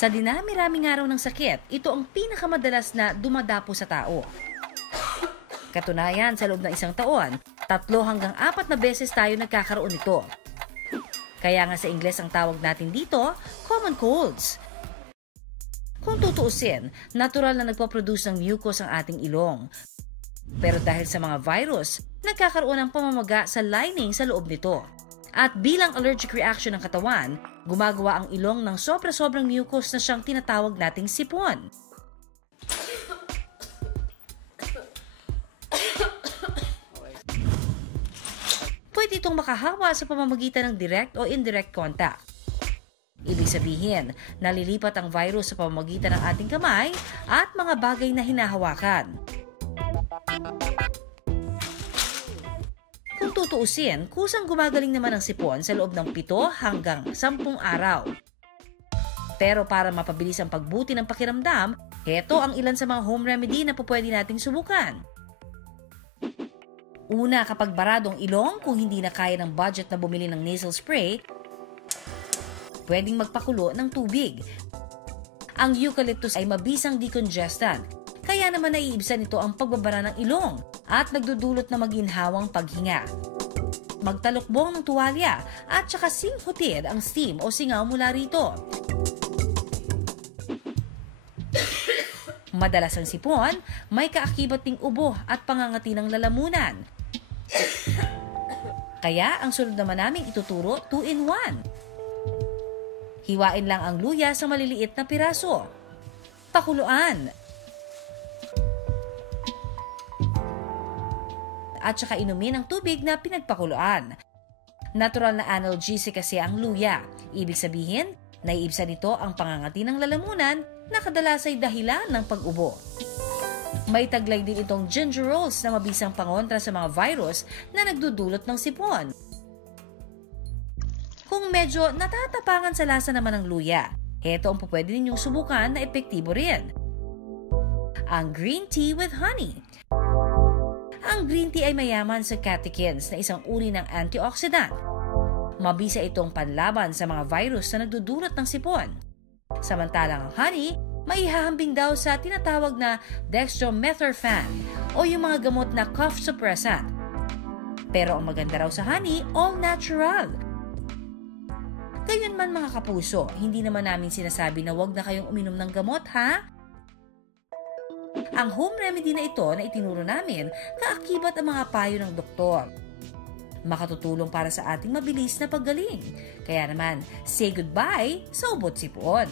Sa dinami-raming araw ng sakit, ito ang pinakamadalas na dumadapo sa tao. Katunayan, sa loob ng isang taon, 3 hanggang 4 na beses tayo nagkakaroon nito. Kaya nga sa Ingles ang tawag natin dito, common colds. Kung tutuusin, natural na nagpo-produce ng mucus ang ating ilong. Pero dahil sa mga virus, nagkakaroon ng pamamaga sa lining sa loob nito. At bilang allergic reaction ng katawan, gumagawa ang ilong ng sobra-sobrang mucus na siyang tinatawag nating sipon. Pwede itong makahawa sa pamamagitan ng direct o indirect contact. Ibig sabihin, nalilipat ang virus sa pamamagitan ng ating kamay at mga bagay na hinahawakan. Kung tutuusin, kusang gumagaling naman ang sipon sa loob ng 7 hanggang 10 araw. Pero para mapabilis ang pagbuti ng pakiramdam, heto ang ilan sa mga home remedy na pwede nating subukan. Una, kapag barado ang ilong, kung hindi na kaya ng budget na bumili ng nasal spray, pwedeng magpakulo ng tubig. Ang eucalyptus ay mabisang decongestant, kaya naman naiibsan nito ang pagbabara ng ilong at nagdudulot na maginhawang paghinga. Magtalukbong ng tuwalya at saka singhutin ang steam o singaw mula rito. Madalas ang sipon, may kaakibat ding ubo at pangangati ng lalamunan. Kaya ang sunod naman namin ituturo 2-in-1. Hiwain lang ang luya sa maliliit na piraso. Pakuluan. At saka inumin ang tubig na pinagpakuluan. Natural na analgesic kasi ang luya. Ibig sabihin, naiibsan nito ang pangangati ng lalamunan na kadalas ay dahilan ng pag-ubo. May taglay din itong gingerols na mabisang pangontra sa mga virus na nagdudulot ng sipon. Kung medyo natatapangan sa lasa naman ng luya, heto ang pwede ninyong subukan na epektibo rin. Ang green tea with honey. Ang green tea ay mayaman sa catechins na isang uri ng antioxidant. Mabisa itong panlaban sa mga virus na nagdudulot ng sipon. Samantalang ang honey, maihahambing daw sa tinatawag na dextromethorphan o yung mga gamot na cough suppressant. Pero ang maganda raw sa honey, all natural. Gayunman mga kapuso, hindi naman namin sinasabi na wag na kayong uminom ng gamot, ha? Ang home remedy na ito na itinuro namin, kaakibat ang mga payo ng doktor. Makatutulong para sa ating mabilis na paggaling. Kaya naman, say goodbye sa ubot sipon.